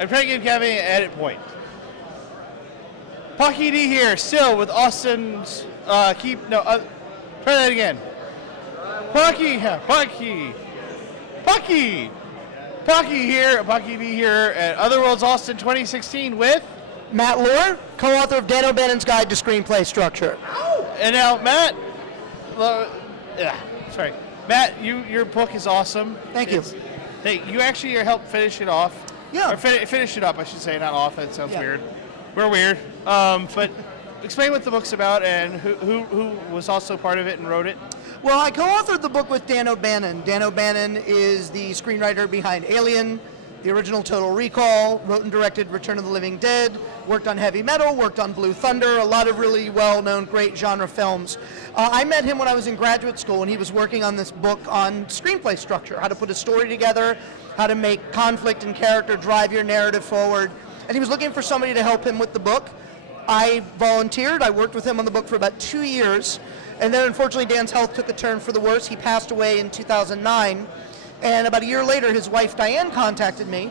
I'm trying to give Kevin an edit point. Pocky D here, still with Austin's, try that again. Pocky D here at Otherworlds Austin 2016 with Matt Lohr, co-author of Dan O'Bannon's Guide to Screenplay Structure. And now Matt, Matt, your book is awesome. Thank you. You actually helped finish it off. Yeah. Or finish it up, I should say, not off. That sounds weird. We're weird. But explain what the book's about and who was also part of it and wrote it. Well, I co-authored the book with Dan O'Bannon. Dan O'Bannon is the screenwriter behind Alien, the original Total Recall, wrote and directed Return of the Living Dead, worked on Heavy Metal, worked on Blue Thunder, a lot of really well-known, great genre films. I met him when I was in graduate school, and he was working on this book on screenplay structure, how to put a story together, how to make conflict and character drive your narrative forward. And he was looking for somebody to help him with the book. I volunteered. I worked with him on the book for about 2 years. And then, unfortunately, Dan's health took a turn for the worse. He passed away in 2009. And about a year later, his wife, Diane, contacted me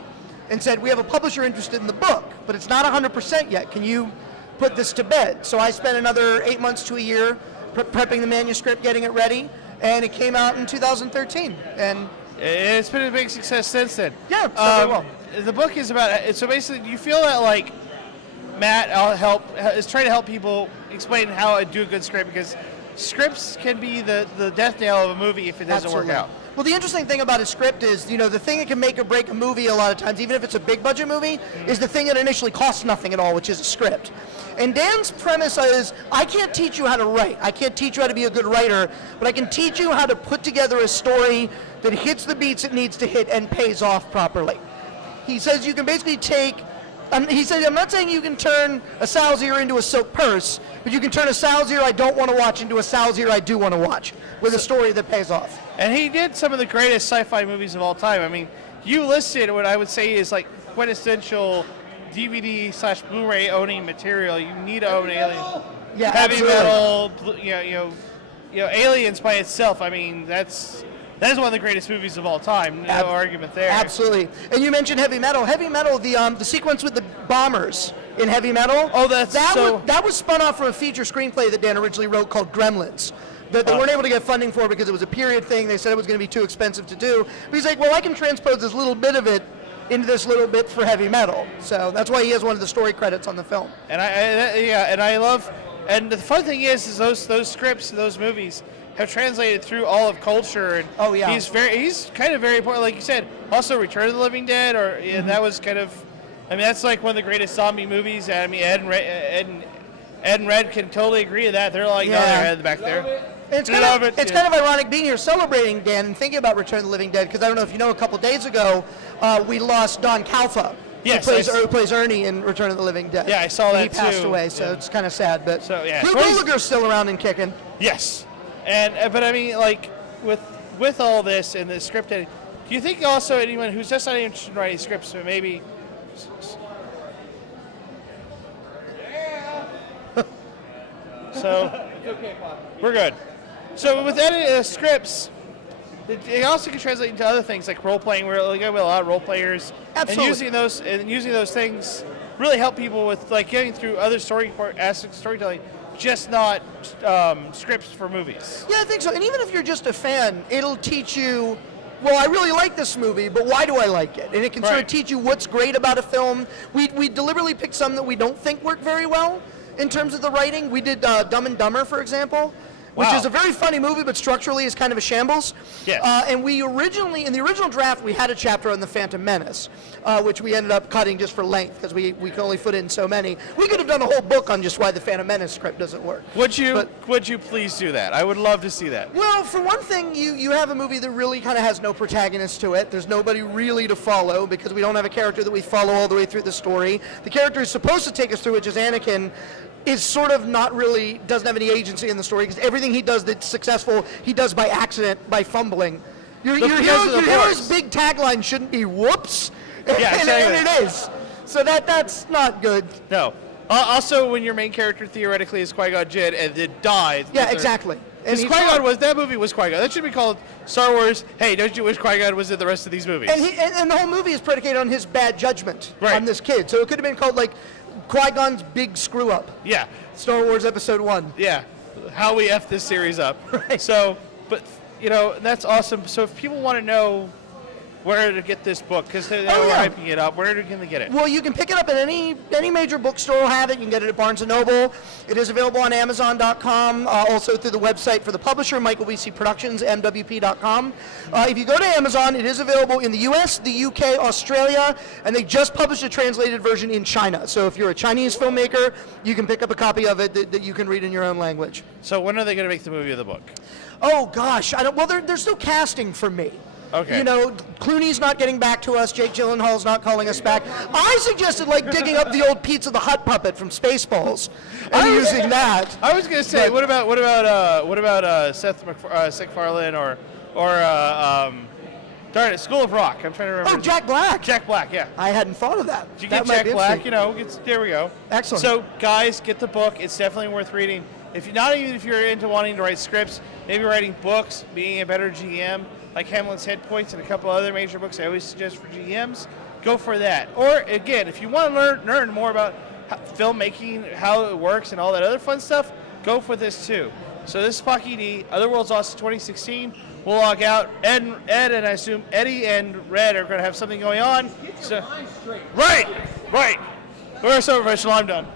and said, we have a publisher interested in the book, but it's not 100% yet. Can you put this to bed? So I spent another 8 months to a year prepping the manuscript, getting it ready, and it came out in 2013. And it's been a big success since then. Yeah, so very well. The book is about, so basically, do you feel that, like, Matt is trying to help people explain how to do a good script, because scripts can be the death knell of a movie if it doesn't work out. Well, the interesting thing about a script is, the thing that can make or break a movie a lot of times, even if it's a big budget movie, is the thing that initially costs nothing at all, which is a script. And Dan's premise is, I can't teach you how to write. I can't teach you how to be a good writer, but I can teach you how to put together a story that hits the beats it needs to hit and pays off properly. He says you can basically take, he said, I'm not saying you can turn a sow's ear into a silk purse, but you can turn a sow's ear I don't want to watch into a sow's ear I do want to watch, with a story that pays off. And he did some of the greatest sci-fi movies of all time. I mean, you listed what I would say is like quintessential DVD/Blu-ray owning material. You need to own Alien. Yeah, Heavy Metal, Aliens by itself. I mean, that is one of the greatest movies of all time. No argument there. Absolutely. And you mentioned Heavy Metal. Heavy Metal, the sequence with the bombers in Heavy Metal. Oh, that was spun off from a feature screenplay that Dan originally wrote called Gremlins. That they weren't able to get funding for because it was a period thing. They said it was going to be too expensive to do. But he's like, well, I can transpose this little bit of it into this little bit for Heavy Metal. So that's why he has one of the story credits on the film. And I love, and the fun thing is those scripts, those movies have translated through all of culture. And he's kind of very important, like you said. Also, Return of the Living Dead, and that was kind of, I mean, that's like one of the greatest zombie movies. I mean, Ed and Red can totally agree to that. They're like, no, they're headed back there. It's kind of ironic being here celebrating Dan and thinking about Return of the Living Dead, because I don't know if you know, a couple days ago we lost Don Calfa, who plays Ernie in Return of the Living Dead. Yeah, I saw that too. He passed away, so it's kind of sad. But Hugh Gallagher's still around and kicking. Yes, but I mean, like with all this and the script editing, do you think also anyone who's just not interested in writing scripts, but maybe? So we're good. So with editing scripts, it also can translate into other things like role playing. We're like, a lot of role players, Absolutely. and using those things really help people with like getting through other aspects of storytelling, just not scripts for movies. Yeah, I think so. And even if you're just a fan, it'll teach you, well, I really like this movie, but why do I like it? And it can sort of teach you what's great about a film. We deliberately picked some that we don't think work very well in terms of the writing. We did Dumb and Dumber, for example, which is a very funny movie, but structurally is kind of a shambles. Yes. And we originally, in the original draft, we had a chapter on the Phantom Menace, which we ended up cutting just for length, because we could only fit in so many. We could have done a whole book on just why the Phantom Menace script doesn't work. Would you please do that? I would love to see that. Well, for one thing, you have a movie that really kind of has no protagonist to it. There's nobody really to follow, because we don't have a character that we follow all the way through the story. The character who's supposed to take us through, which is Anakin, is sort of not really, doesn't have any agency in the story, because everything he does that's successful, he does by accident, by fumbling. Your hero's big tagline shouldn't be "whoops," and it is. So that's not good. No. Also, when your main character theoretically is Qui-Gon Jinn and then dies. Yeah, exactly. Because that movie was Qui-Gon. That should be called Star Wars. Hey, don't you wish Qui-Gon was in the rest of these movies? And the whole movie is predicated on his bad judgment on this kid. So it could have been called like Qui-Gon's big screw up. Yeah. Star Wars Episode 1. Yeah. How we F this series up. Right. So, but, that's awesome. So if people want to know where to get this book, because they're hyping it up, where can they get it? Well, you can pick it up at any major bookstore will have it. You can get it at Barnes & Noble. It is available on Amazon.com, also through the website for the publisher, Michael WC Productions, MWP.com. If you go to Amazon, it is available in the U.S., the UK, Australia, and they just published a translated version in China. So if you're a Chinese filmmaker, you can pick up a copy of it that you can read in your own language. So when are they going to make the movie of the book? Oh, gosh. There's no casting for me. Okay. Clooney's not getting back to us. Jake Gyllenhaal's not calling us back. I suggested digging up the old Pizza the Hut puppet from Spaceballs and using that. I was going to say, what about Seth MacFarlane or darn it, School of Rock? I'm trying to remember. Oh, Jack Black. Jack Black, yeah. I hadn't thought of that. Did you get Jack Black? There we go. Excellent. So guys, get the book. It's definitely worth reading. If you're into wanting to write scripts, maybe writing books, being a better GM. Like Hamlin's Head Points and a couple other major books I always suggest for GMs, go for that. Or, again, if you want to learn more about filmmaking, how it works, and all that other fun stuff, go for this too. So this is Pocky D, Otherworld's Awesome 2016. We'll log out. Ed and I assume Eddie and Red are going to have something going on. So, right. We're so professional. I'm done.